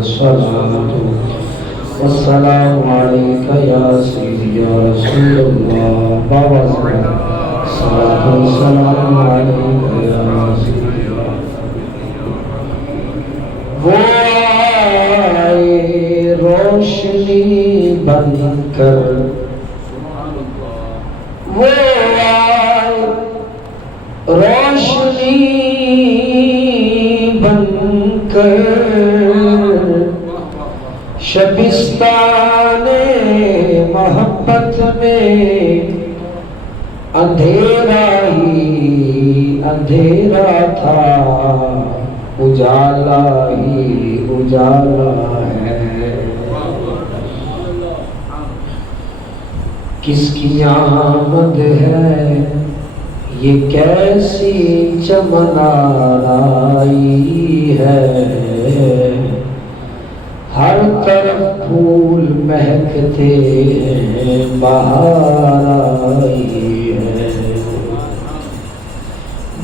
الصلاة والسلام عليك يا سيدي يا رسول الله بابا الصلاة والسلام عليك يا سيدي وہ آئے روشنی بن کر وہ آئے روشنی بن کر شبستان محبت میں اندھیرا ہی اندھیرا تھا اجالا ہی اجالا ہے کس کی آمد ہے یہ کیسی چمن آرائی ہے ہر طرف پھول مہکتے ہیں بہار آئی ہے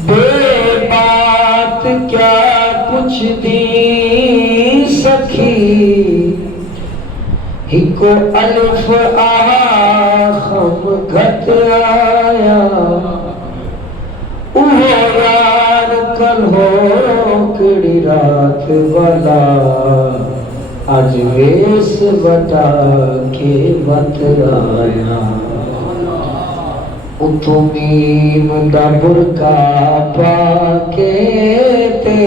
بے بات کیا کچھ دی سکھی ہکو الف آخم گھت آیا اوہ یار کل ہو کڑی رات والا آج ویس بٹا کے بترایا اتھو میم دا برکا پاکے تے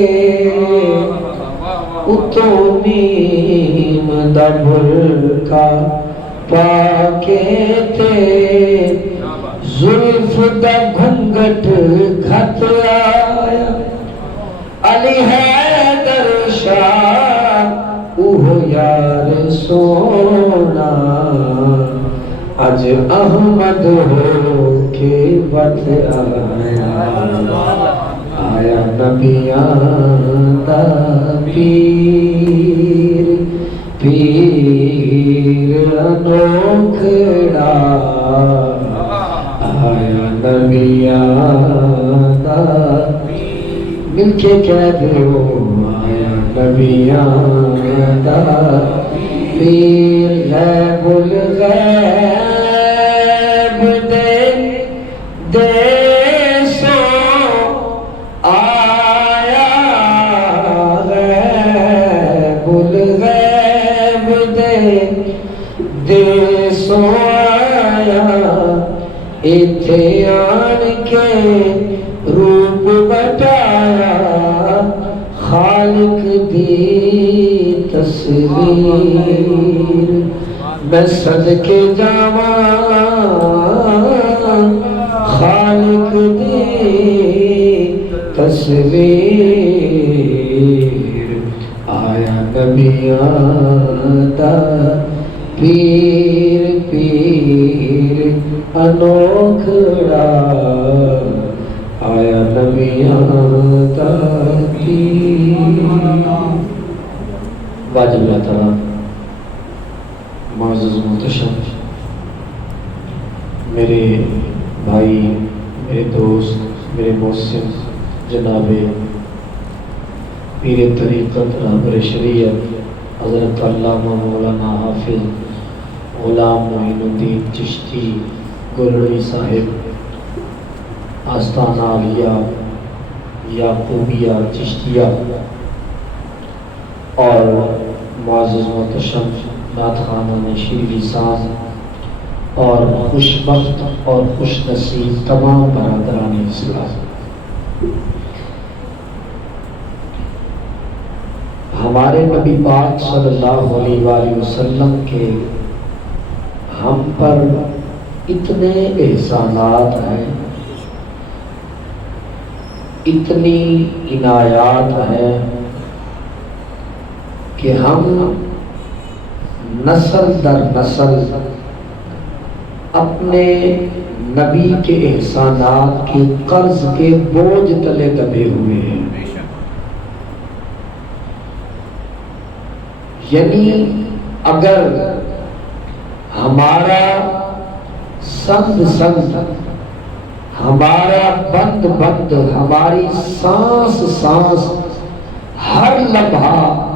اتھو میم دا برکا پاکے تے زلف دا گھنگٹ گھت آیا علی حیدر شاہ اوہ یار سونا آج احمد ہو کے بت آیا آیا نبیان دا پیر پیر انوکھڑا آیا نبیان دا مل کے کہہ دو آیا نبیان دا پیر غیب الغیب دے سو آیا غیب الغیب دے سو آیا ایتھے آن کے روپ بٹایا خالق دی تصویر میں صدقے جاواں خالق دی تصویر آیا نبیان دا پیر پیر انوکھڑا آیا نبیان دا پیر واجب اللہ تعالیٰ معزز محتشم میرے بھائی میرے دوست میرے محسن جناب پیر طریقت رہبر شریعت حضرت علامہ مولانا حافظ غلام معین الدین چشتی گولڑی صاحب آستانہ عالیہ یعقوبیہ چشتیہ اور معزز محتشم نعت خوانان شیریں ساز اور خوشبخت اور خوش نصیب تمام برادران اسلام ہمارے نبی پاک صلی اللہ علیہ وآلہ وسلم کے ہم پر اتنے احسانات ہیں اتنی عنایات ہیں کہ ہم نسل در نسل اپنے نبی کے احسانات کے قرض کے بوجھ تلے دبے ہوئے ہیں یعنی اگر ہمارا سند سند ہمارا بند بند ہماری سانس سانس ہر لمحہ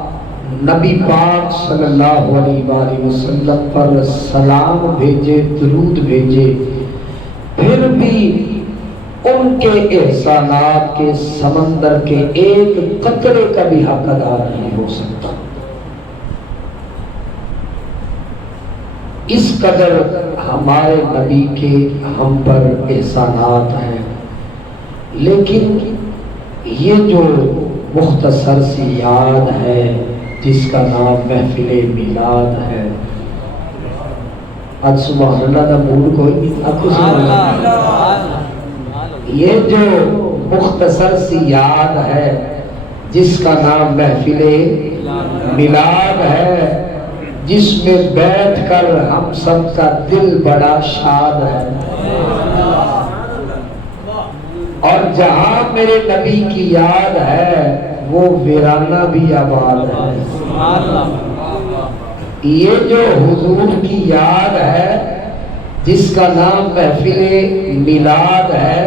نبی پاک صلی اللہ علیہ وآلہ وسلم پر سلام بھیجے، درود بھیجے، پھر بھی ان کے احسانات کے سمندر کے ایک قطرے کا بھی حق ادا نہیں ہو سکتا۔ اس قدر ہمارے نبی کے ہم پر احسانات ہیں، لیکن یہ جو مختصر سی یاد ہے جس کا نام محفل میلاد ہے، آج سبحان اللہ دا موڈ کوئی نہیں، آپ کو سبحان اللہ، یہ جو مختصر سی یاد ہے جس کا نام محفل میلاد ہے، جس میں بیٹھ کر ہم سب کا دل بڑا شاد ہے، اور جہاں میرے نبی کی یاد ہے وہ ویرانہ بھی آباد ہے۔ یہ جو حضور کی یاد ہے جس کا نام محفل میلاد ہے،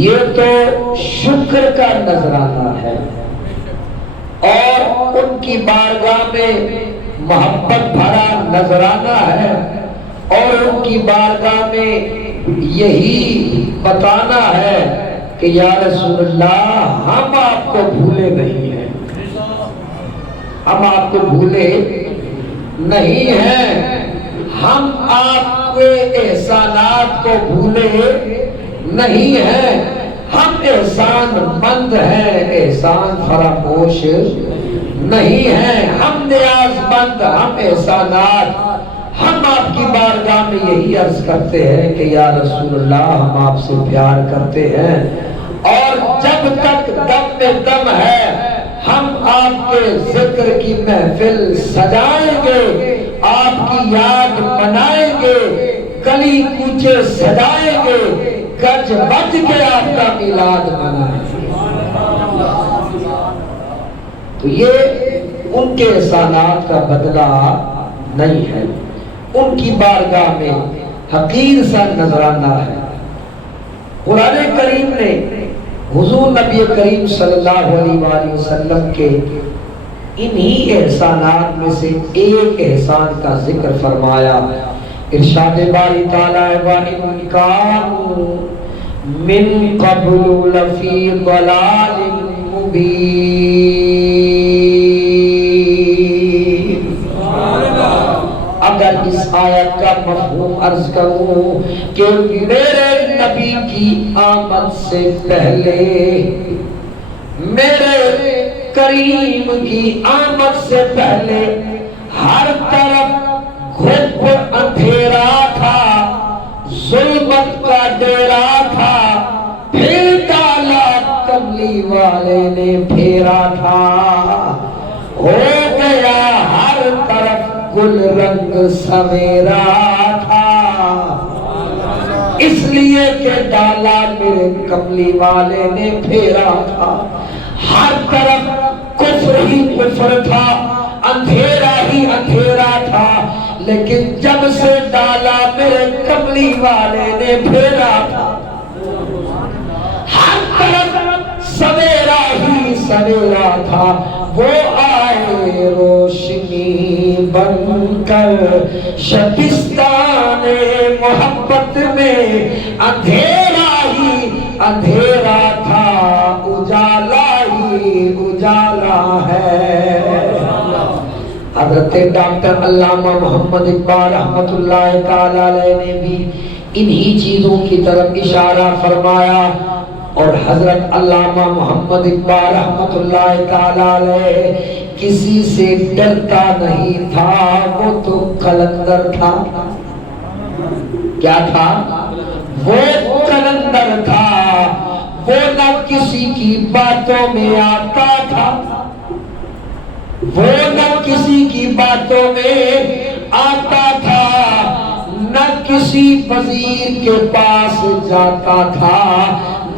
یہ تو شکر کا نذرانہ ہے، اور ان کی بارگاہ میں محبت بھرا نذرانہ ہے، اور ان کی بارگاہ میں یہی بتانا ہے کہ یا رسول اللہ ہم آپ کو بھولے نہیں ہیں، ہم آپ کو بھولے نہیں ہیں، ہم آپ کے احسانات کو بھولے نہیں ہیں، ہم احسان مند ہیں، احسان فراموش نہیں ہیں، ہم نیاز مند، ہم احسانات، ہم آپ کی بارگاہ میں یہی عرض کرتے ہیں کہ یا رسول اللہ ہم آپ سے پیار کرتے ہیں، اور جب تک دم میں دم ہے ہم آپ کے ذکر کی محفل سجائیں گے، آپ کی یاد منائیں گے، گلی کوچے سجائیں گے، گج بج کے آپ کا میلاد منائیں گے۔ تو یہ ان کے احسانات کا بدلہ نہیں ہے، ان کی بارگاہ میں حقیر سا نذرانہ ہے۔ قرآن کریم نے حضور نبی کریم صلی اللہ علیہ وآلہ وسلم کے انہی احسانات میں سے ایک احسان کا ذکر فرمایا۔ ارشاد باری تعالیٰ وَإِن كَانُوا مِن قَبْلُ لَفِي ضَلَالٍ مُبِينٍ۔ اگر اس آیت کا مفہوم عرض کروں کہ میرے نبی کی آمد سے پہلے، میرے کریم کی آمد سے پہلے ہر طرف گھپ اندھیرا تھا، ظلمت کا ڈیرا تھا، پھر ڈالا کملی والے نے پھیرا تھا، ہو گیا ہر طرف گل رنگ سویرا تھا، اس لیے کہ ڈالا میرے کملی والے نے پھیرا تھا، ہر طرف کفر ہی کفر تھا، اندھیرا ہی اندھیرا تھا، لیکن جب سے ڈالا میرے کملی والے نے پھیرا تھا، ہر طرف سویرا ہی سویرا تھا، وہ آئے روشنی بن کر شبستان محبت میں، اندھیرا ہی اندھیرا تھا، اجالا ہی اجالا ہے۔ حضرت ڈاکٹر علامہ محمد اقبال رحمۃ اللہ تعالی علیہ نے بھی انہی چیزوں کی طرف اشارہ فرمایا، اور حضرت علامہ محمد اقبال رحمۃ اللہ تعالی علیہ کسی سے ڈرتا نہیں تھا، وہ تو قلندر تھا۔ کیا تھا؟ وہ قلندر تھا، وہ نہ کسی کی باتوں میں آتا تھا، وہ نہ کسی کی باتوں میں آتا تھا، نہ کسی وزیر کے پاس جاتا تھا،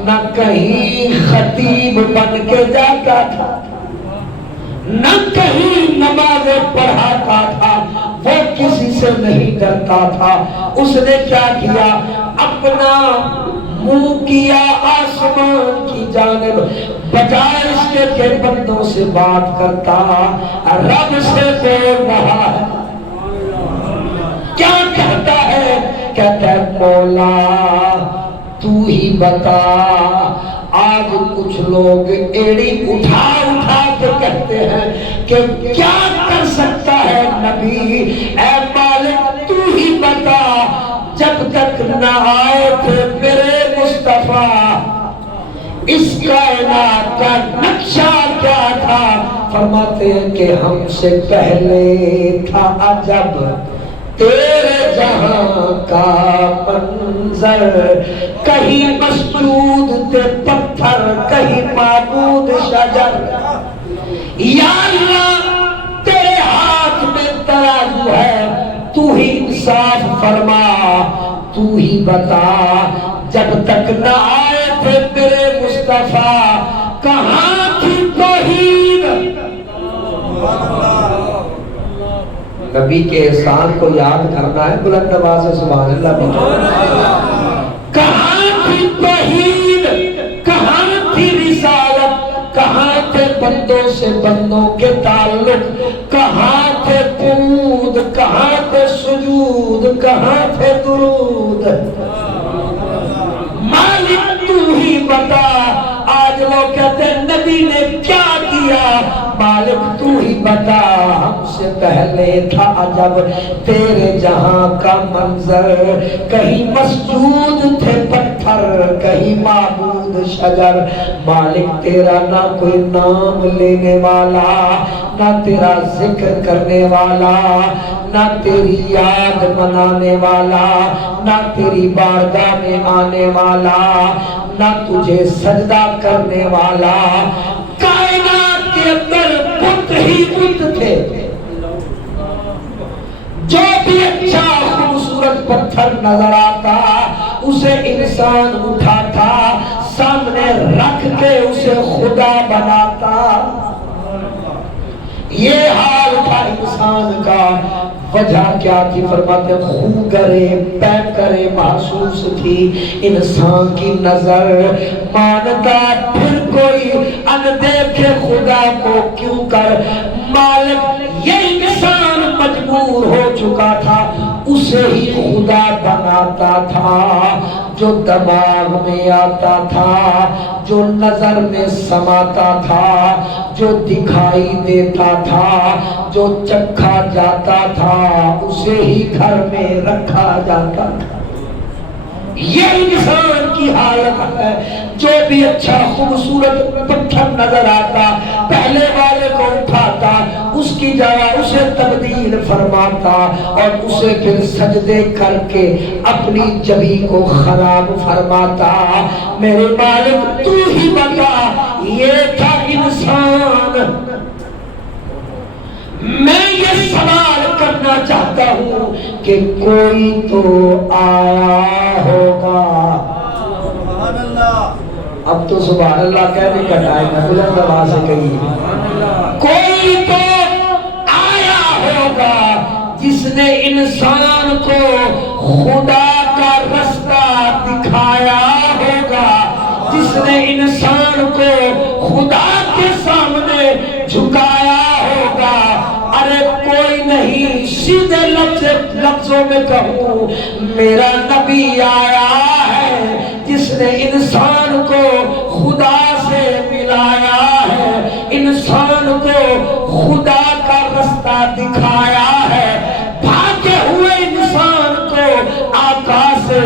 نہ کہیں خطیب بن کے جاتا تھا، نہ کہیں نمازیں پڑھاتا تھا، وہ کسی سے نہیں ڈرتا تھا۔ اس نے کیا کیا؟ اپنا منہ کیا آسمان کی جانب، بجائے اس کے کہ بندوں سے بات کرتا رب سے بول رہا ہے۔ کیا کہتا ہے؟ کہتا ہے مولا تو ہی بتا۔ آج کچھ لوگ ایڑی اٹھا اٹھا کے کہتے ہیں کہ کیا کر سکتا ہے نبی؟ اے مالک تو ہی بتا، جب تک نہ آئے تھے میرے مصطفیٰ اس کائنات کا نقشہ کیا تھا؟ فرماتے ہیں کہ ہم سے پہلے تھا عجب تیرے جہاں کا منظر، کہیں مسجود تھے پتھر، کہیں معبود شجر۔ یا اللہ تیرے ہاتھ میں ترازو ہے، تو ہی انصاف فرما، تو ہی بتا، جب تک نہ آئے تھے میرے مصطفیٰ کہاں تھی توحید؟ نبی کے احسان کو یاد کرنا ہے، بلند آواز سے سبحان اللہ بھی۔ کہاں تھی توحید؟ کہاں تھی رسالت؟ کہاں تھے بندوں سے بندوں کے تعلق؟ کہاں تھے قنوت؟ کہاں تھے سجود؟ کہاں تھے درود؟ مالک تو ہی بتا۔ آج لوگ کہتے ہیں نبی نے کیا کیا؟ مالک تو ہی بتا، ہم سے پہلے تھا عجب تیرے جہاں کا منظر، کہیں مسجود تھے پتھر، کہیں معبود شجر۔ مالک تیرا نہ کوئی نام لینے والا، نہ تیرا ذکر کرنے والا، نہ تیری یاد منانے والا، نہ تیری بارگاہ میں آنے والا، نہ تجھے سجدہ کرنے والا۔ کائنات کے اندر بت ہی بت تھے، جو بھی اچھا خوبصورت پتھر نظر آتا اسے انسان اٹھاتا، سامنے رکھ کے اسے خدا بناتا۔ یہ حال تھا انسان کا۔ وجہ کیا تھی؟ فرماتے ہیں خو کرے پے کرے محسوس تھی انسان کی نظر، مانتا پھر کوئی اندیکھے خدا کو کیوں کر۔ مالک یہ انسان مجبور ہو چکا تھا، اسے ہی خدا بناتا تھا، جو دماغ میں آتا تھا، جو نظر میں سماتا تھا، جو دکھائی دیتا تھا، جو چکھا جاتا تھا، اسے ہی گھر میں رکھا جاتا تھا۔ یہ انسان کی حالت ہے۔ جو بھی اچھا خوبصورت پتھر نظر آتا پہلے والے کو اٹھاتا، اس کی جگہ اسے تبدیل فرماتا اور اسے پھر سجدے کر کے اپنی جبی کو خراب فرماتا۔ میرے مالک تو ہی بتا، یہ تھا انسان۔ میں یہ سوال کرنا چاہتا ہوں کہ کوئی تو آیا ہوگا۔ اب تو سبحان اللہ کہنے کا ٹائم ہے، بلند آواز سے کہیے، کوئی تو آیا ہوگا جس نے انسان کو خدا کا رستہ دکھایا ہوگا، جس نے انسان کو خدا کے سامنے جھکایا ہوگا۔ ارے کوئی نہیں، سیدھے لفظوں میں کہوں، میرا نبی آیا ہے جس نے انسان کو خدا سے ملایا ہے، انسان کو خدا کا رستہ دکھایا ہے، بھاگے ہوئے انسان کو آقا سے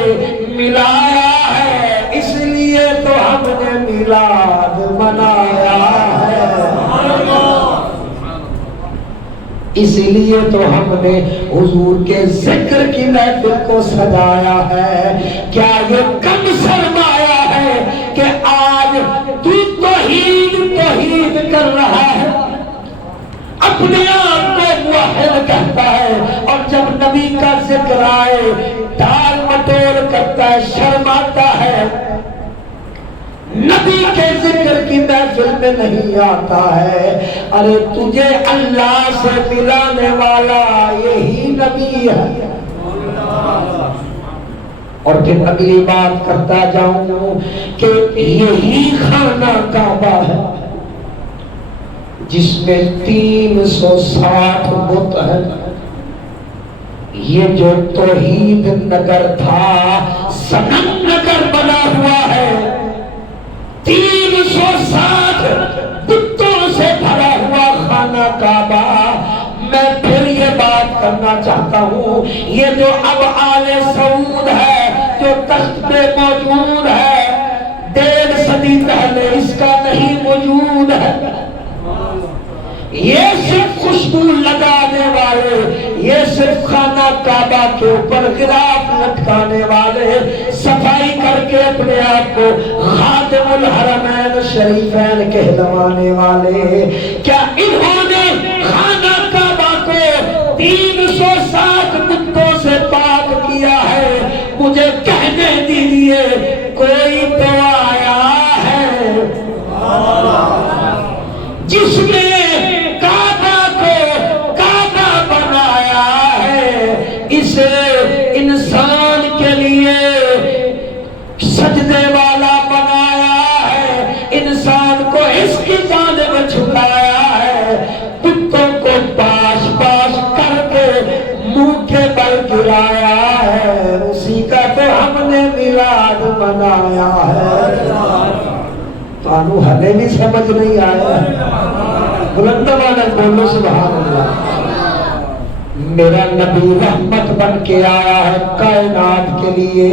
ملایا ہے۔ اس لیے تو ہم نے میلاد منایا ہے، اس لیے تو ہم نے حضور کے ذکر کی محفل کو سجایا ہے۔ کیا یہ کم سرمایہ ہے کہ آج تو توحید کر رہا ہے، اپنے آپ کو موحد کہتا ہے، اور جب نبی کا ذکر آئے ٹال مٹول کرتا ہے، شرماتا ہے، نبی کے ذکر کی محفل میں نہیں آتا ہے۔ ارے تجھے اللہ سے ملانے والا یہی نبی ہے۔ اور پھر اگلی بات کرتا جاؤں کہ یہی خانہ کعبہ ہے جس میں 360 بت ہیں. یہ جو توحید نگر تھا صنم نگر بنا ہوا ہے. 360 بتوں سے بھرا ہوا خانہ کعبہ. میں پھر یہ بات کرنا چاہتا ہوں، یہ جو اب آل سعود ہے جو تخت پہ موجود ہے 1.5 صدی پہلے اس کا نہیں وجود ہے. یہ صرف خوشبو لگانے والے، یہ صرف خانہ کعبہ کے اوپر غلاف لٹکانے والے، صفائی کر کے اپنے آپ کو خادم الحرمین شریفین کہلوانے والے، کیا انہوں نے خانہ کعبہ کو 360 بتوں سے پاک کیا ہے؟ مجھے کہنے دیجیے کوئی تو آیا ہے جس میں انسان کے لیے سجدے والا بنایا ہے، انسان کو اس کی جانب جھکایا ہے، بتوں کو پاش پاش کر کے منہ کے بل گرایا ہے. اسی کا تو ہم نے میلاد منایا ہے. تانوں ہمیں بھی سمجھ نہیں آیا. بلند آواز بولو سبحان اللہ. میرا نبی رحمت بن کے آیا ہے کائنات کے لیے،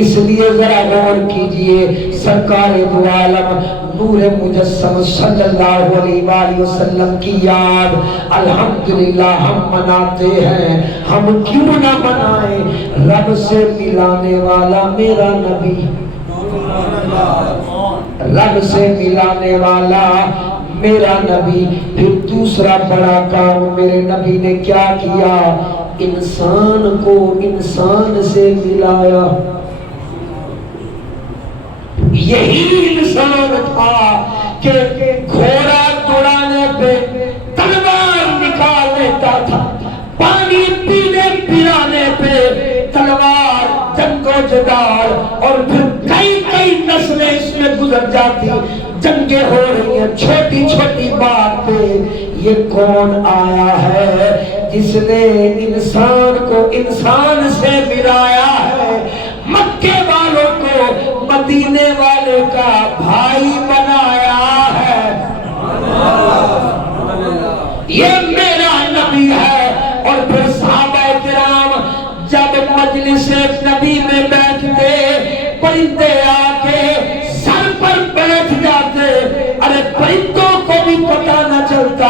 اس لیے ذرا غور کیجئے. سرکار دو عالم نور مجسم صلی اللہ علیہ وآلہ وسلم کی یاد الحمدللہ ہم مناتے ہیں. ہم کیوں نہ منائیں؟ رب سے ملانے والا میرا نبی، رب سے ملانے والا میرا نبی. پھر دوسرا بڑا کام میرے نبی نے کیا کیا؟ انسان کو انسان سے ملایا. یہی انسان تھا کہ گھوڑا دوڑانے پہ تلوار نکال لیتا تھا، پانی پینے پلانے پہ تلوار، جنگ و جدال، اور پھر کئی نسلیں اس میں گزر جاتی، جنگیں ہو رہی ہیں چھوٹی چھوٹی بات پہ. یہ کون آیا ہے جس نے انسان کو انسان سے ملایا ہے؟ مکے والوں کو مدینے والے کا بھائی بنایا ہے. یہ میرا نبی ہے. اور پھر صحابہ کرام جب مجلس نبی میں بیٹھتے، پرندے آ کے سر پر بیٹھ جاتے. ارے پرندوں کو بھی پتہ نہ چلتا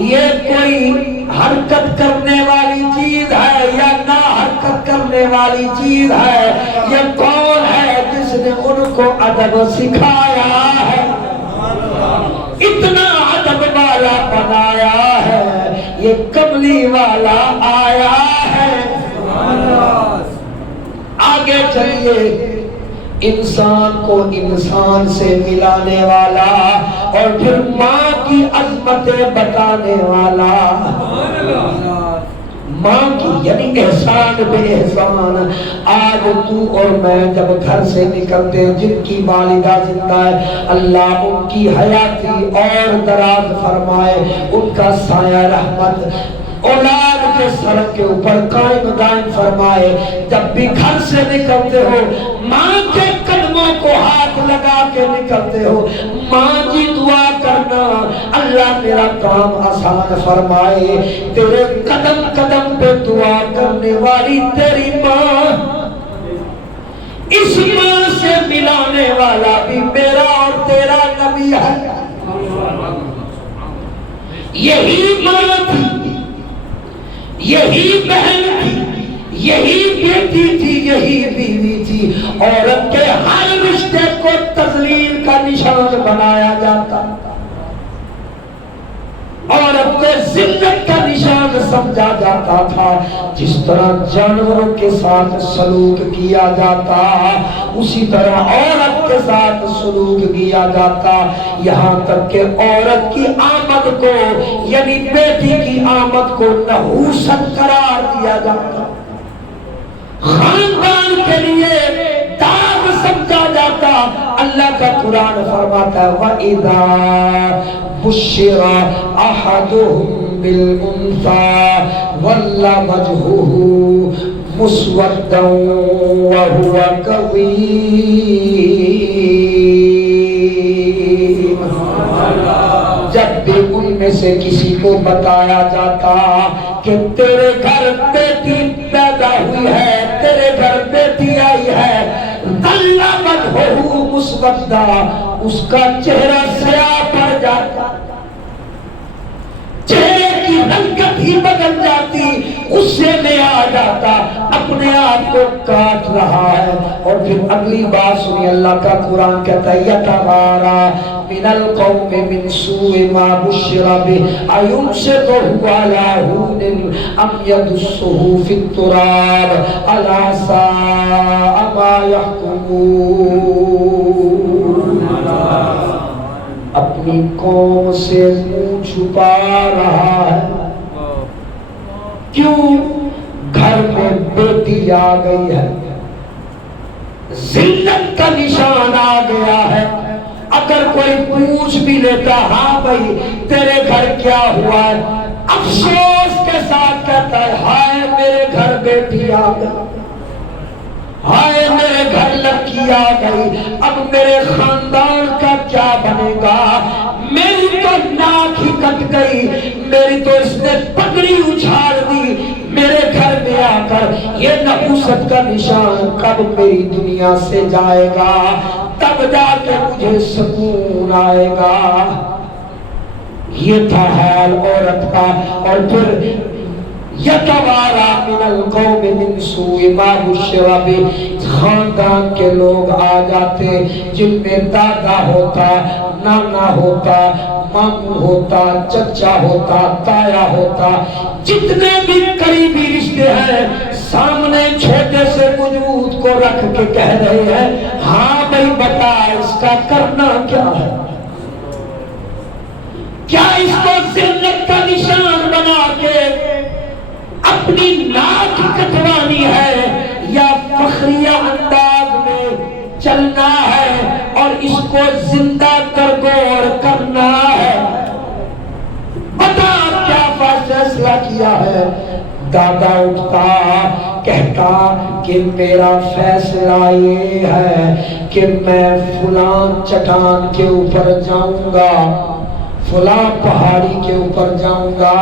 یہ کوئی حرکت کرنے والی چیز ہے یا نہ حرکت کرنے والی چیز ہے. یہ کون ہے جس نے ان کو ادب سکھایا ہے، اتنا ادب والا بنایا ہے؟ یہ کملی والا آیا ہے. آگے چلیے. انسان کو انسان سے ملانے والا اور پھر ماں کی عظمتیں بتانے والا. ماں کی یعنی احسان بے احسان. آج تو اور میں جب گھر سے نکلتے ہیں، جن کی والدہ زندہ ہے اللہ ان کی حیاتی اور دراز فرمائے، ان کا سایہ رحمت اولاد کے سر کے اوپر قائم دائم فرمائے. جب بھی گھر سے نکلتے ہو ماں کے قدموں کو ہاتھ لگا کے نکلتے ہو، ماں جی دعا کرنا اللہ میرا کام آسان فرمائے. تیرے قدم قدم پہ دعا کرنے والی تیری ماں، اس ماں سے ملانے والا بھی میرا اور تیرا نبی ہے. یہی ماں تھی، یہی بہن تھی، یہی بیٹی تھی، یہی بیوی تھی. عورت کے ہر رشتے کو تذلیل کا نشان بنایا جاتا، عورت کو ذلت کا نشان سمجھا جاتا تھا. جس طرح جانوروں کے ساتھ سلوک کیا جاتا اسی طرح عورت کے ساتھ سلوک کیا جاتا. یہاں تک کہ عورت کی آمد کو یعنی بیٹی کی آمد کو نحوست قرار دیا جاتا. خاندان کے لیے داغ سمجھا جاتا، اللہ کا قرآن فرماتا ہے وَإِذَا بُشِّرَ أَحَدُهُمْ بِالْأُنثَى ظَلَّ وَجْهُهُ مُسْوَدًّا وَهُوَ كَظِيمٌ۔ جب بھی ان میں سے کسی کو بتایا جاتا کہ تیرے گھر بیٹی پیدا ہوئی ہے، تیرے گھر بیٹی آئی ہے، ظل وجہہ مسودہ، اس کا چہرہ سیاہ پڑ جاتا، چہرے کی رنگت ہی بدل جاتی، غصے میں آ جاتا، اپنے آپ کو کاٹ رہا ہے۔ اور پھر اگلی بات سنی، اللہ کا قرآن کہتا ہے یتوارا من القوم من سوء ما بشر به ایمسکہ علی ہون ام یدسہ فی التراب الا ساء ما یحکمون۔ اپنی قوم سے منہ چھپا رہا ہے، کیوں؟ گھر میں بیٹی آ گئی ہے، ذلت کا نشان آ گیا ہے۔ اگر کوئی پوچھ بھی لیتا ہاں بھائی تیرے گھر کیا ہوا ہے، افسوس کے ساتھ کہتا ہے ہائے میرے گھر بیٹی آ گئی، ہائے میرے گھر لڑکی آ گئی، اب میرے خاندان کا کیا بنے گا؟ میری تو ناک ہی کٹ گئی، میری تو اس نے پگڑی اچھاڑ دی، میرے گھر میں آ کر یہ نحوست کا نشان کب میری دنیا سے جائے گا؟ تب جا کے مجھے سکون آئے گا۔ یہ تھا حال عورت کا۔ اور پھر یتوارا من القوم من سوء ما بشر به، خاندان کے لوگ آ جاتے جن میں دادا ہوتا، نانا ہوتا، ماموں ہوتا، چچا ہوتا، تایا ہوتا، جتنے بھی قریبی رشتے ہیں، سامنے چھوٹے سے وجود کو رکھ کے کہہ رہے ہیں ہاں بھائی بتا اس کا کرنا کیا ہے؟ کیا اس کو ذلت کا نشان بنا کے اپنی ناک کٹوانی ہے یا فخریہ انداز میں چلنا ہے اور اس کو زندہ ترگور کرنا ہے؟ بتا کیا فیصلہ کیا ہے؟ دادا اٹھتا کہتا کہ میرا فیصلہ یہ ہے کہ میں فلاں چٹان کے اوپر جاؤں گا، فلاں پہاڑی کے اوپر جاؤں گا،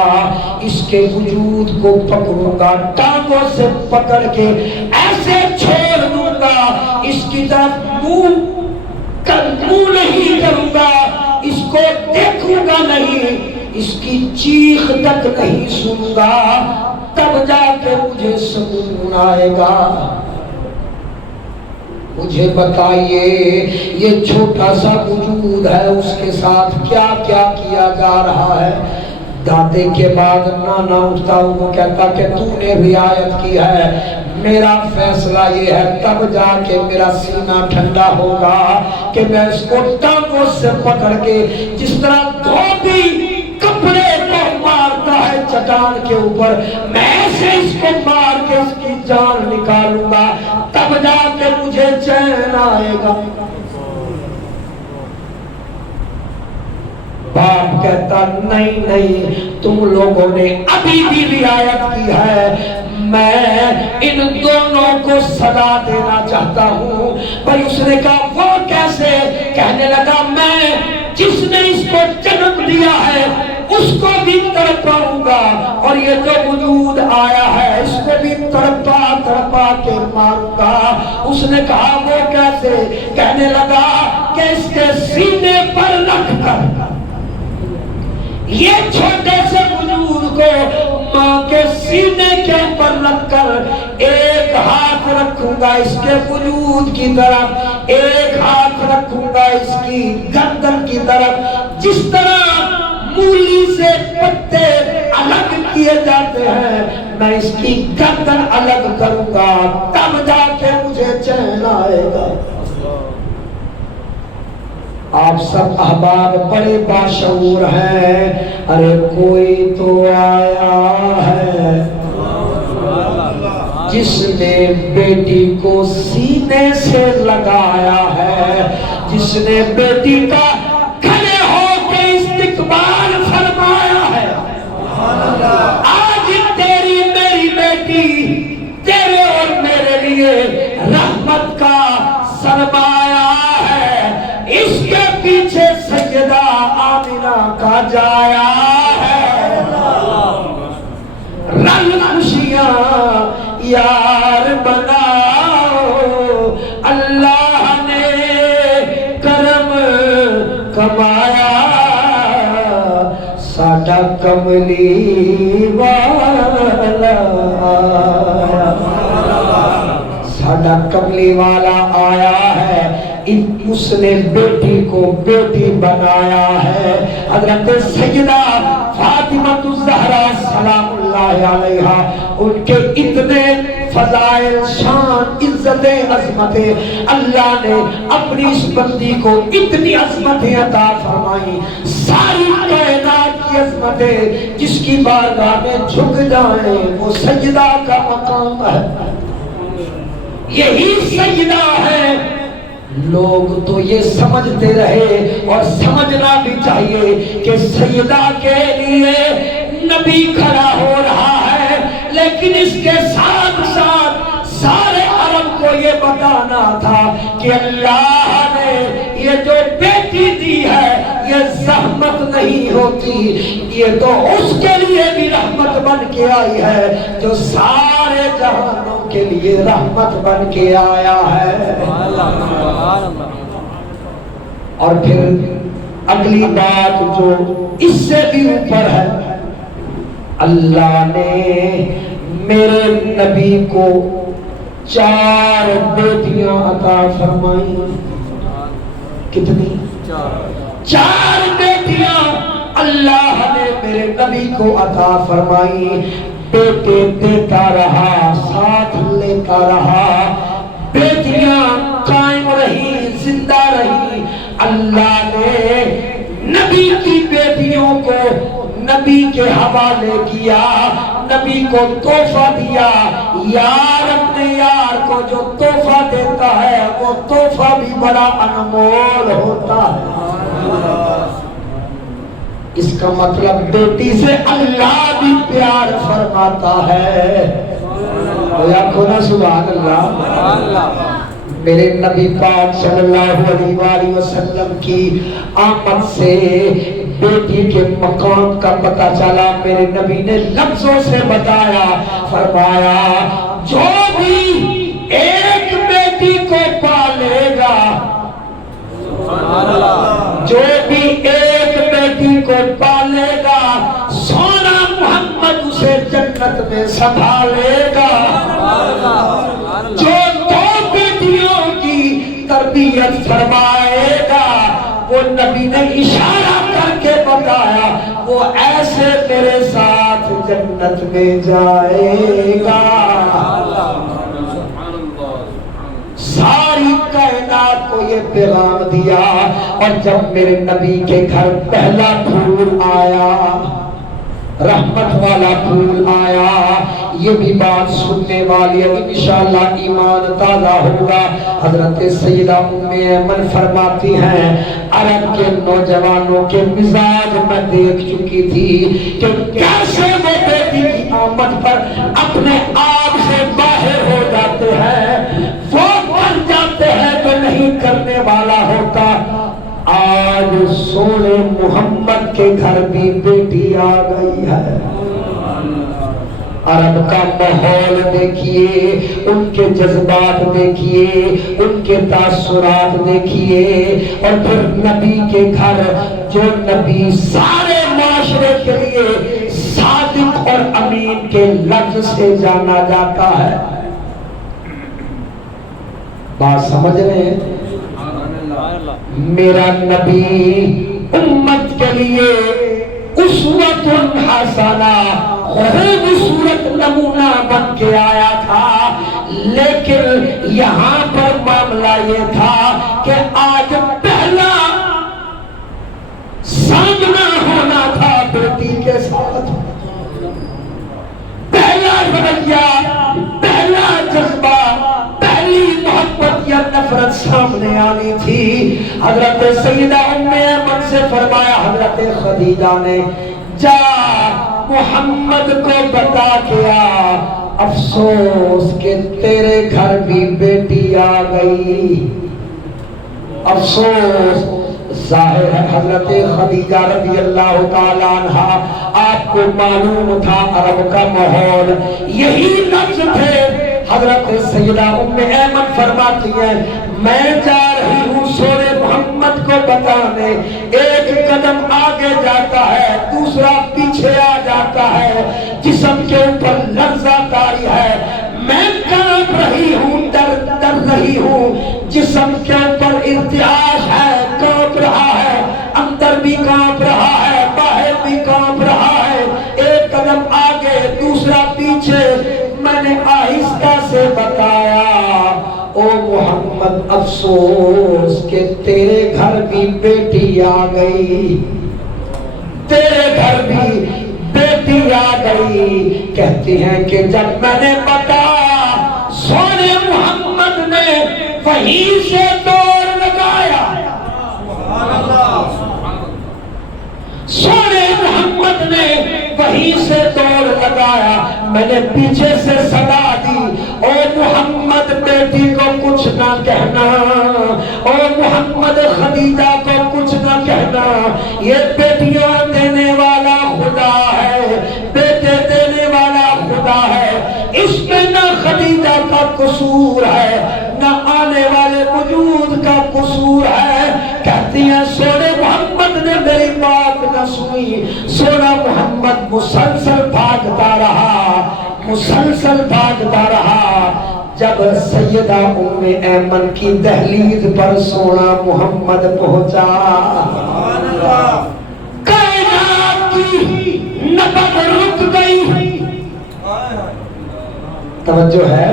اس کے وجود کو پکڑوں گا، ٹانگوں سے پکڑ کے ایسے چھوڑ دوں گا، اس کی طرف منہ نہیں کروں گا، اس کو دیکھوں گا نہیں، اس کی چیخ تک نہیں سنوں گا، تب جا کے مجھے سکون آئے گا۔ مجھے بتائیے یہ چھوٹا سا وجود ہے، اس کے ساتھ کیا کیا کیا جا رہا ہے؟ دادے کے بعد نانا اٹھتا وہ کہتا کہ تو نے رعایت کی ہے، میرا فیصلہ یہ ہے، تب جا کے میرا سینہ ٹھنڈا ہوگا کہ میں اس کو ٹانگوں سے پکڑ کے جس طرح دھوبی کپڑے کو مارتا ہے چٹان کے اوپر، میں ایسے اس کو مار کے اس کی جان نکالوں گا، تب جا کے مجھے چین آئے گا۔ باپ کہتا نہیں نہیں تم لوگوں نے ابھی بھی رعایت کی ہے، میں ان دونوں کو سزا دینا چاہتا ہوں۔ پر اس نے کہا وہ کیسے؟ کہنے لگا میں جس نے اس کو جنم دیا ہے اس کو بھی تڑپاؤں گا، اور یہ جو وجود آیا ہے اس کو بھی تڑپا کے ماروں گا۔ اس نے کہا وہ کیسے؟ کہنے لگا کہ اس کے سینے پر رکھ کر، یہ چھوٹے سے وجود کو ماں کے سینے کے اوپر رکھ کر ایک ہاتھ رکھوں گا اس کے وجود کی طرف، ایک ہاتھ رکھوں گا اس کی گردن کی طرف، جس طرح مولی سے پتے الگ کیے جاتے ہیں میں اس کی گردن الگ کروں گا، تب جا کے مجھے چین آئے گا۔ آپ سب احباب بڑے باشعور ہیں، ارے کوئی تو آیا ہے، جس نے بیٹی کو سینے سے لگایا ہے، جس نے بیٹی کا کھڑے ہو کے استقبال فرمایا ہے، آج تیری میری بیٹی تیرے اور میرے لیے رحمت کا سرمایہ ہے، اس کے پیچھے سیدہ آمنہ کا جایا ہے۔ رنگ خوشیاں یار بناؤ، اللہ نے کرم کمایا، ساڈا کملی والا آیا، ساڈا کملی والا آیا ہے، اس نے بیٹی کو بیٹی بنایا ہے۔ حضرت سیدہ فاطمہ الزہرا سلام اللہ علیہا، ان کے اتنے فضائل، شان، عزت، عظمتیں، اللہ نے اپنی اس بندی کو اتنی عظمتیں عطا فرمائی، ساری کائنات کی عظمتیں جس کی بارگاہ میں جھک جائیں وہ سجدہ کا مقام ہے، یہی سجدہ ہے۔ لوگ تو یہ سمجھتے رہے اور سمجھنا بھی چاہیے کہ سیدہ کے لیے نبی کھڑا ہو رہا ہے، لیکن اس کے ساتھ ساتھ سارے عرب کو یہ بتانا تھا کہ اللہ نے یہ جو بیٹی دی ہے یہ زحمت نہیں ہوتی، یہ تو اس کے لیے بھی رحمت بن کے آئی ہے جو سارے جہانوں کے لیے رحمت بن کے آیا ہے۔ اور پھر اگلی بات جو اس سے بھی اوپر ہے، اللہ نے میرے نبی کو 4 بیٹیاں عطا فرمائی۔ کتنی؟ 4 بیٹیاں اللہ نے میرے نبی کو عطا فرمائی۔ بیٹے دیتا رہا، ساتھ لیتا رہا، بیٹیاں قائم رہی، زندہ رہی۔ اللہ نے نبی کی بیٹیوں کو نبی کے حوالے کیا، نبی کو تحفہ دیا۔ یار اپنے یار کو جو تحفہ دیتا ہے وہ تحفہ بھی بڑا انمول ہوتا ہے۔ اس کا مطلب بیٹی سے اللہ بھی پیار فرماتا ہے۔ کھونا سبحان اللہ۔ میرے نبی پاک صلی اللہ علیہ وآلہ وسلم کی آمد سے بیٹی کے مقام کا پتہ چلا۔ میرے نبی نے لفظوں سے بتایا، فرمایا جو بھی ایک بیٹی کو پالے گا، جو بھی ایک بیٹی کو پالے گا، سونا محمد اسے جنت میں سنبھالے گا۔ جو 2 بیٹیوں کی تربیت فرمائے گا، وہ نبی نے اشارہ کر کے بتایا وہ ایسے میرے ساتھ جنت میں جائے گا۔ ساری کائنات کو یہ پیغام دیا۔ اور جب میرے نبی کے گھر پہلا پھول آیا، رحمت والا پھول آیا، یہ بھی بات سننے والی ہے، انشاءاللہ ایمان تازہ ہوگا۔ حضرت سیدہ ام ایمن فرماتی ہیں عرب کے نوجوانوں کے مزاج میں دیکھ چکی تھی کہ کیسے وہ بیٹی کی آمد پر اپنے آپ سے باہر ہو جاتے ہیں، وہ کر جاتے ہیں جو نہیں کرنے والا ہوتا۔ آج سونے محمد کے گھر بھی بیٹی آ گئی ہے۔ عرب کا ماحول دیکھیے، ان کے جذبات دیکھیے، ان کے تاثرات دیکھیے، اور پھر نبی کے گھر جو نبی سارے معاشرے کے لیے صادق اور امین کے لفظ سے جانا جاتا ہے۔ بات سمجھ رہے ہیں؟ میرا نبی امت کے لیے اسوۃ حسنہ، خوبصورت نمونہ بن کے آیا تھا، لیکن یہاں پر معاملہ یہ تھا کہ آج پہلا سامنا ہونا تھا بیٹی کے ساتھ، پہلا رویہ، پہلا آنی تھی، حضرت سیدہ ام ایمن سے فرمایا حضرت خدیجہ نے جا محمد کو بتا کیا افسوس کہ تیرے گھر بھی بیٹی آ گئی، افسوس۔ ظاہر ہے حضرت خدیجہ رضی اللہ تعالی عنہ آپ کو معلوم تھا عرب کا ماحول یہی لفظ تھے۔ حضرت سیدہ ام ایمن فرماتی ہیں میں جا رہی ہوں سورے محمد کو بتانے، ایک قدم آگے جاتا ہے دوسرا پیچھے آ جاتا ہے، جسم کے اوپر لرزہ طاری ہے، میں کانپ رہی ہوں، ڈر رہی ہوں، جسم کے اوپر ارتعاش ہے، کانپ رہا ہے، اندر بھی کانپ رہا ہے، باہر بھی کانپ رہا ہے، ایک قدم آگے دوسرا پیچھے۔ میں نے آہستہ سے بتایا او محمد افسوس کہ تیرے گھر بھی بیٹی آ گئی، تیرے گھر بھی بیٹی آ گئی۔ کہتی ہیں کہ جب میں نے بتایا سونے محمد نے وہیں سے دوڑ لگایا، سونے محمد نے وہیں سے دوڑ لگایا، میں نے پیچھے سے صدا دی او محمد بیٹی کو کچھ نہ کہنا، او محمد خدیجہ کو کچھ نہ کہنا، یہ بیٹیاں دینے والا خدا ہے، بیٹے دینے والا خدا ہے، اس میں نہ خدیجہ کا قصور ہے نہ آنے والے وجود کا قصور ہے۔ کہتی ہیں سونے محمد نے میری بات نہ سنی، سونا محمد مسلسل بھاگتا رہا، مسلسل بھاگتا رہا۔ جب سیدہ ام ایمن کی دہلیز پر سونا محمد پہنچا، کائنات کی نبض رک گئی۔ توجہ ہے؟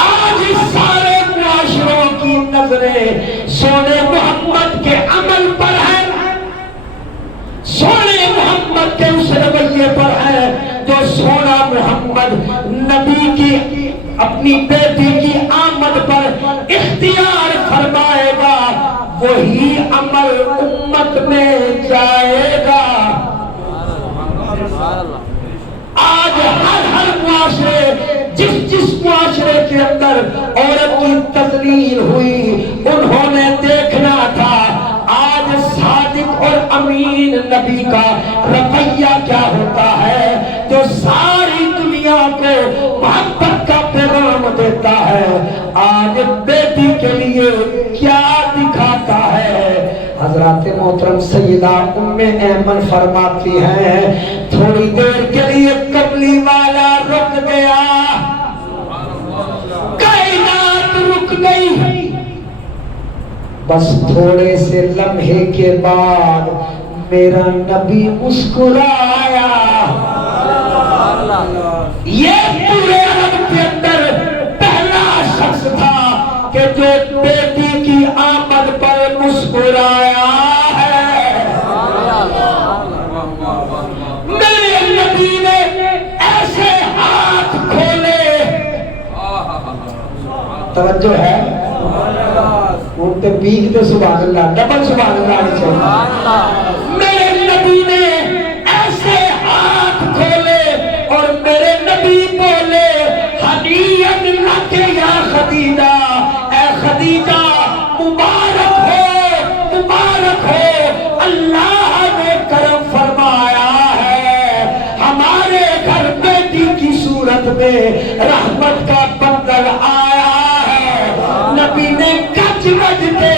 آج سارے معاشروں کی نظریں سونے محمد کے عمل پر ہے، سونے محمد کے اس رویے پر ہے جو سونا محمد نبی کی اپنی بیٹی کی آمد پر اختیار فرمائے گا، وہی عمل امت میں جائے گا۔ آج ہر معاشرے جس معاشرے کے اندر عورت کی تذلیل ہوئی انہوں نے دیکھنا تھا آج صادق اور امین نبی کا رویہ کیا ہوتا ہے جو ساری دنیا کو محبت کا پیغام دیتا ہے، آج بیٹی کے لیے کیا دکھاتا ہے۔ حضرات محترم سیدہ ام ایمن فرماتی ہیں تھوڑی دیر کے لیے کملی والا رک گیا، کائنات رک گئی، بس تھوڑے سے لمحے کے بعد میرا نبی مسکرایا۔ یہ پورے عرب کے اندر پہلا شخص تھا کہ جو بیٹی کی آمد پر مسکرایا ہے۔ میرے نبی نے ایسے ہاتھ کھولے، توجہ ہے ان پہ بیگ دے سبحان اللہ، ڈبل سبحان اللہ۔ میرے نبی نے ایسے ہاتھ کھولے اور میرے نبی بولے ہدیت لک یا خدیجہ، اے خدیجہ مبارک ہو، اللہ نے کرم فرمایا ہے، ہمارے گھر بیٹی کی صورت میں رحمت کا بندر آیا ہے۔ نبی نے گج گج کے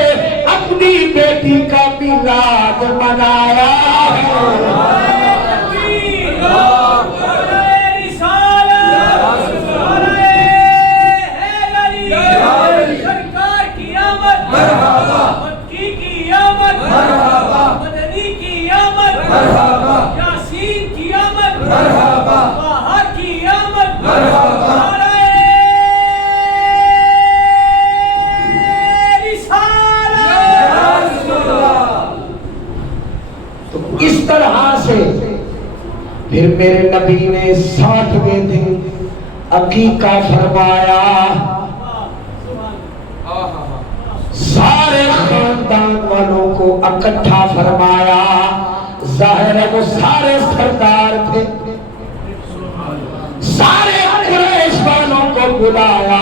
اپنی بیٹی کا میلاد منایا ہے۔ اس طرح سے پھر میرے نبی نے 60ویں دن عقیقہ فرمایا۔ خاندان والوں کو اکٹھا فرمایا. ظاہر ہے وہ سارے سردار تھے, سارے قریش والوں کو بلایا,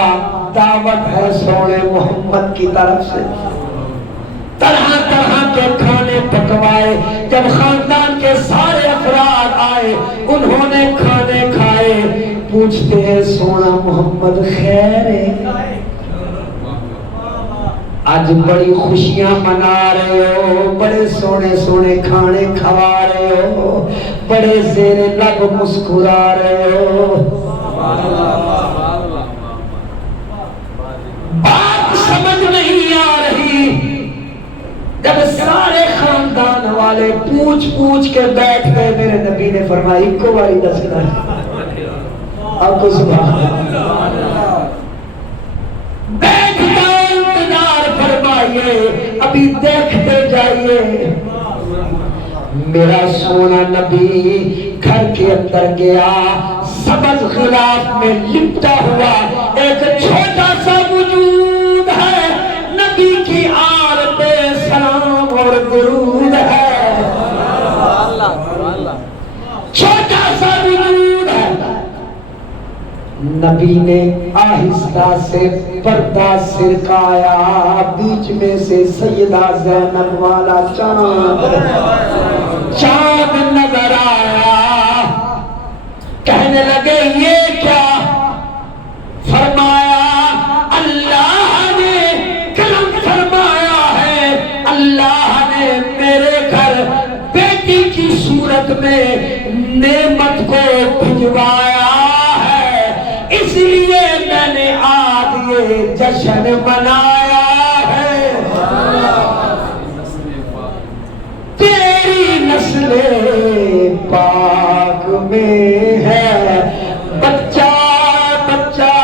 دعوت ہے سونے محمد کی طرف سے. طرح طرح کے کھانے پکوائے. جب خاندان کے سارے افراد آئے, انہوں نے کھانے کھائے. پوچھتے ہیں سونا محمد خیر ہے؟ آج بڑی خوشیاں منا رہے ہو, بڑے سونے سونے کھانے کھوا رہے ہو, بڑے زیر لب مسکرا رہے ہو. بات سمجھ نہیں آ رہی. جب سارے خاندان والے پوچھ پوچھ کے بیٹھ گئے, میرے نبی نے فرمایا ایک باری دسنا آپ کو سبحان اللہ. بیٹھ جاؤ, انتظار فرمائیے, ابھی دیکھتے جائیے. میرا سونا نبی گھر کے اندر گیا. سبز غلاف میں لپٹا ہوا ایک چھوٹا سا وجود ہے, نبی کی آل پہ سلام اور درود ہے. چھوٹا سا وجود ہے. نبی نے آہستہ سے پردہ سرکایا, بیچ میں سے سیدہ زینب والا چاند نظر آیا. کہنے لگے یہ کیا؟ فرمایا اللہ نے کرم فرمایا ہے, اللہ نے میرے گھر بیٹی کی صورت میں نعمت کو بھجوایا ہے, اس لیے میں نے آج یہ جشن منایا ہے. تیری نسل پاک میں ہے بچہ بچہ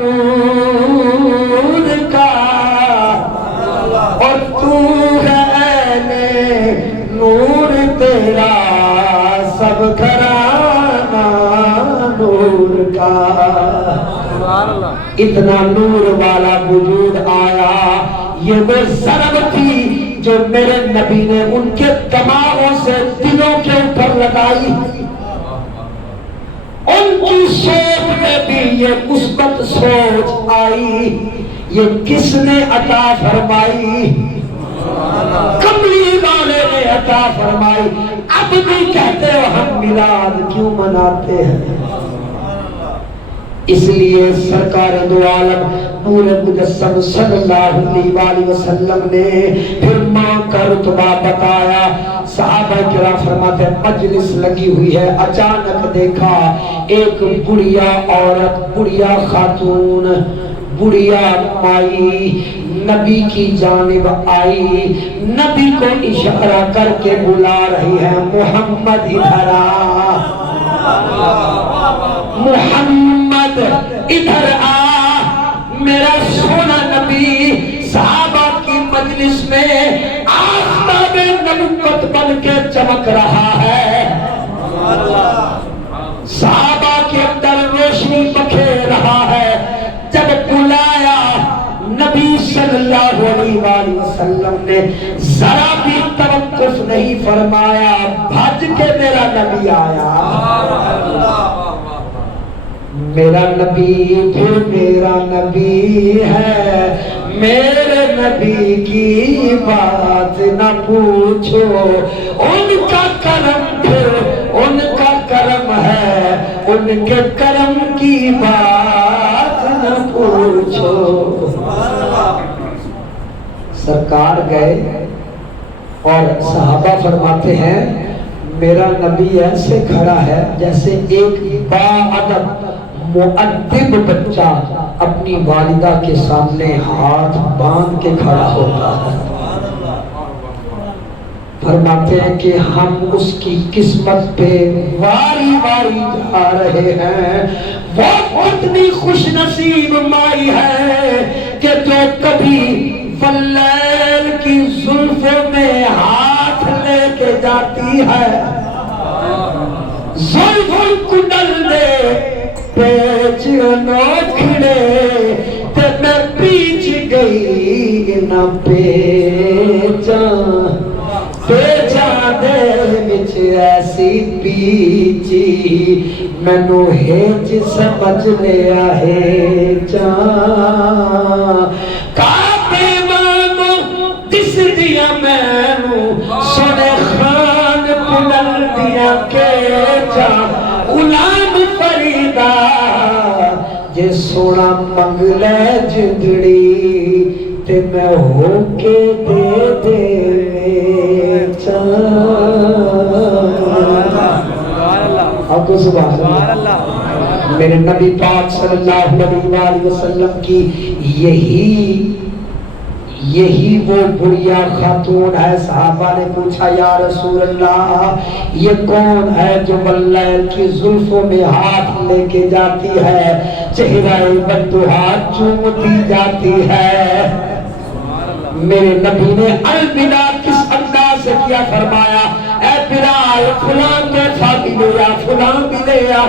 نور کا, اور تو ہے نور تیرا سب گھرانہ نور کا. اتنا نور والا وجود آیا. یہ وہ ضرب تھی جو میرے نبی نے ان کے دماغوں سے دلوں کے اوپر لگائی. ان کی سوچ میں بھی یہ مثبت سوچ آئی. یہ کس نے عطا فرمائی؟ کملی والے نے عطا فرمائی. اب بھی کہتے ہو ہم میلاد کیوں مناتے ہیں؟ اس لیے سرکار دو عالم نور مجسم صلی اللہ علیہ وسلم نے پھر ماں کا رتبہ بتایا. صحابہ کرام فرماتے ہیں مجلس لگی ہوئی ہے, اچانک دیکھا ایک بڑھیا عورت, بڑھیا خاتون, بڑھیا مائی نبی کی جانب آئی. نبی کو اشارہ کر کے بلا رہی ہے, محمد ادھر آ, محمد ادھر آ. میرا سونا نبی صحابہ کی مجلس میں آفتاب نبوت بن کے چمک رہا ہے. صحابہ کے اندر روشنی بکھیر رہا ہے. جب بلایا نبی صلی اللہ علیہ وسلم نے ذرا بھی توقف نہیں فرمایا, بھج کے میرا نبی آیا. میرا نبی پھر میرا نبی ہے, میرے نبی کی بات نہ پوچھو, ان کا کرم پھر ان کا کرم ہے, ان کے کرم کی بات نہ پوچھو. سرکار گئے اور صحابہ فرماتے ہیں میرا نبی ایسے کھڑا ہے جیسے ایک باادب مؤدب بچہ اپنی والدہ کے سامنے ہاتھ باندھ کے کھڑا ہوتا ہے. فرماتے ہیں کہ ہم اس کی قسمت پہ واری واری جا رہے ہیں. وہ اتنی خوش نصیب مائی ہے کہ جو کبھی واللیل کی زلفوں میں ہاتھ لے کے جاتی ہے, زلفوں کو ڈل دے پیچ نوکھڑے تے میں پیچ گئی نہ پیچ چی مینو ہیچ سمجھ لیا ہے چاں کعبے وانگو دس دیا مینو سونے خان پلل دیا کے چاں غلام فریدا جے سونا منگ لے جگڑی تے میں ہو کے دے دے آپ کو سبحان اللہ میرے نبی پاک صلی اللہ علیہ وسلم کی یہی وہ بڑیا خاتون ہے. صحابہ نے پوچھا یا رسول اللہ یہ کون ہے جو باللیل کی زلفوں میں ہاتھ لے کے جاتی ہے چہرہ بددعا چومتی جاتی ہے. میرے نبی نے الوداع کس انداز سے کیا فرمایا اے بلال فلان تحفہ بھی لیا فلان بھی لیا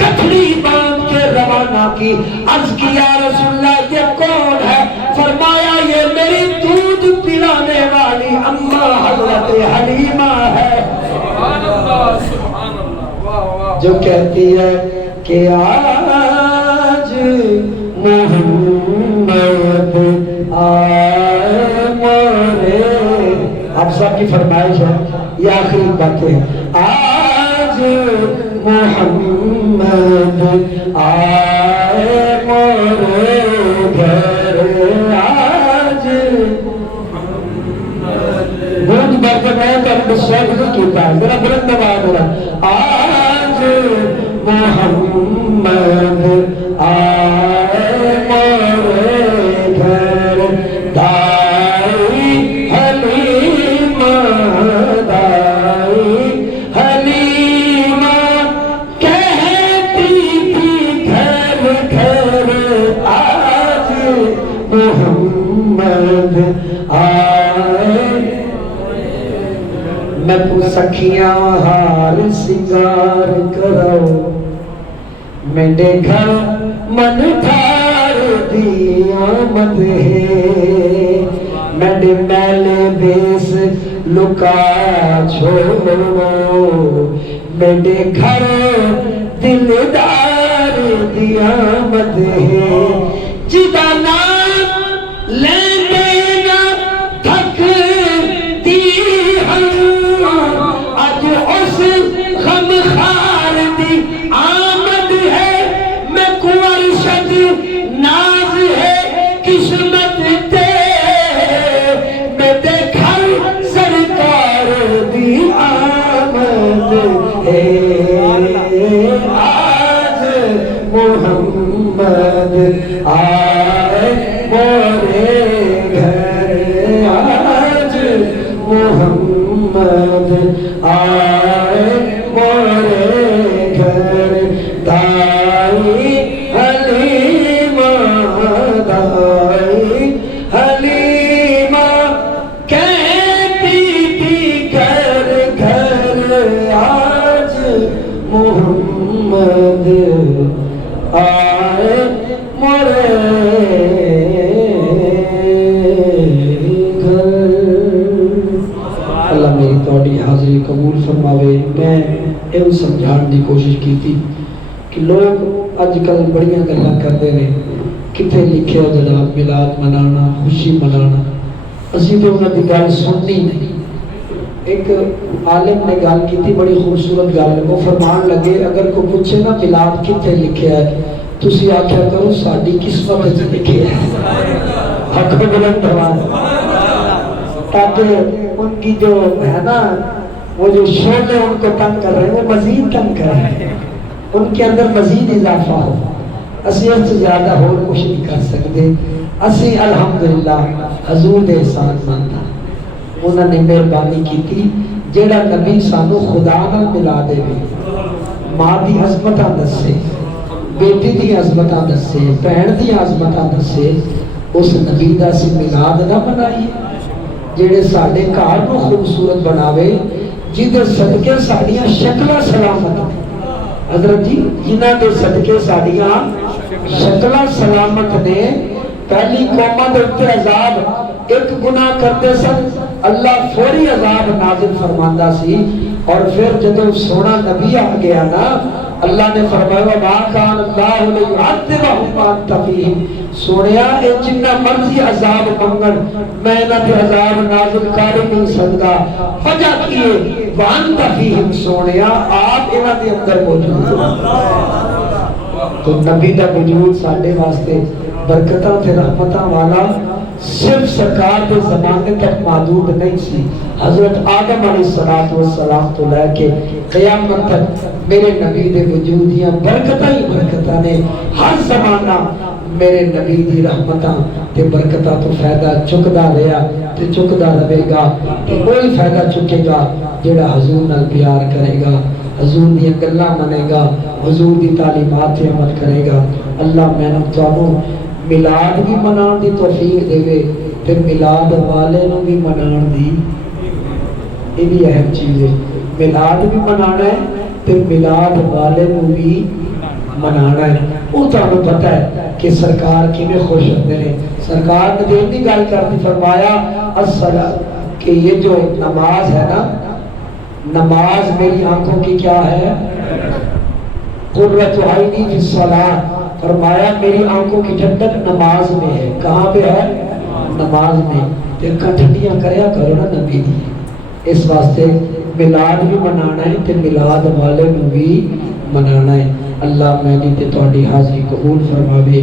گٹھڑی باندھ کے روانہ کی. عرض کیا رسول اللہ یہ کون ہے؟ فرمایا یہ میری دودھ پلانے والی اماں حضرت حلیمہ ہے جو کہتی ہے کہ آج محمد آپ سب کی فرمائش ہے یہ آخری باتیں ہیں. آج محمد آئے مورے گھر آج بہت برکت ہے کہ ہم شیخ نہیں کیتا ہے میرا بلند آواز رہا آج محمد آئے مورے گھر دائی حلیمہ کہتی تھی گھر گھر آج محمد آئے. میں کو سکھیاں ہار سنگار کرو میرے گھر من دھار دی آمد ہے میرے میلے بیس لکا چھوڑو میرے گھر دلدار دی آمد ہے. جدا نام لینے نہ تھک دی ہم آج اس غم خار دی آمد ہے. میں کنور شد ناز ہے قسمت دے میرے گھر سرکار دی آمد ہے. آج محمد آئے مورے گھر آج محمد آئے مورے گھر دائی حلیمہ کہتی تھی گھر گھر آج محمد آئے مورے گھر. اللہ میری توڑی حاضری قبول فرماوے. میں یہ سمجھان دی کوشش کی تھی کہ لوگ اج کل بڑیاں گلاں کرتے ہیں کتنے لکھے ہو جناب میلاد منانا خوشی منانا اسی تو انہوں نے گل سننی نہیں. ایک عالم نے گل کی تھی بڑی خوبصورت گل وہ فرمان لگے اگر کوئی پوچھے نا میلاد کتنے لکھے ہے تسی آخیا کرو ساڈی قسمت وچ لکھے ہے. حق بلند آواز تاکہ ان کی جو ہے نا وہ جو شعلے ان کو تنگ کر رہے ہیں وہ مزید تنگ کر رہے ہیں ان کے اندر مزید اضافہ ہو. اسی اس سے زیادہ اور کچھ نہیں کر سکتے. اسی الحمدللہ حضور دے احسان مند انہوں نے مہربانی کی تھی جیڑا نبی سانو خدا نال ملا دے ماں دی عظمتاں دسے بیٹی دی عظمتاں دسے بہن دی عظمتاں دسے اس نبی دا سی میلاد نہ منائیے جیڑے ساڈے گھر نو خوبصورت بناوے جدے صدقے ساڈیاں شکلاں سلامت حضرت جی جنہاں دے صدقے ساڈیاں شکلاں سلامت نے. پہلی قوماں دے اوپر عذاب ایک گناہ کرتے سن اللہ فوری عذاب نازل فرماندا سی اور پھر جب سونا نبی آ گیا نا اللہ نے فرمایا ما کان اللہ لیعذبہم وانت فیہم، سونیا اے جنہ مرضی عذاب منگن میں نہ تے عذاب نازل کر نہیں سکتا، وجہ کیے وانت فیہم، سونیا آپ انہاں دے اندر موجود ہو۔ تو نبی دا وجود ساڈے واسطے برکتاں تے رحمتاں والا صرف سرکار کے زمانے تک محدود نہیں سی، حضرت آدم علیہ السلام تو لے کے قیامت تک میرے نبی دے وجود دیاں برکتاں ہی برکتاں نے، ہر زمانہ میرے نبی دی رحمتاں تے برکتاں تو فائدہ چکدا رہا تے چکدا رہے گا، تے کوئی فائدہ چکے گا جڑا حضور نال پیار کرے گا، حضور دی گلاں منے گا، حضور دی تعلیمات تے عمل کرے گا۔ اللہ میں نے تانوں میلاد بھی منان دی توفیق دے گے، پھر میلاد والے نو بھی منان دی، یہ بھی اہم چیز ہے، میلاد بھی منانا ہے پھر میلاد والے نو بھی منانا ہے۔ وہ تانوں پتہ ہے کہ سرکار کی میں خوش ہوتے ہیں، سرکار نے دین دی گل کرتی فرمایا الصلاۃ کہ یہ جو نماز ہے نا، نماز میری آنکھوں کی کیا ہے، قرۃ عینی فی الصلاۃ، فرمایا میری آنکھوں کی ٹھنڈک نماز میں ہے، کہاں پہ ہے، نماز میں، دیکھا ٹھنڈیاں کریا کرو نا نبی دی، اس واسطے میلاد بھی منانا ہے تے میلاد والے نو بھی منانا ہے۔ اللہ میں نے تے تہاڈی حاضری قبول فرماوے۔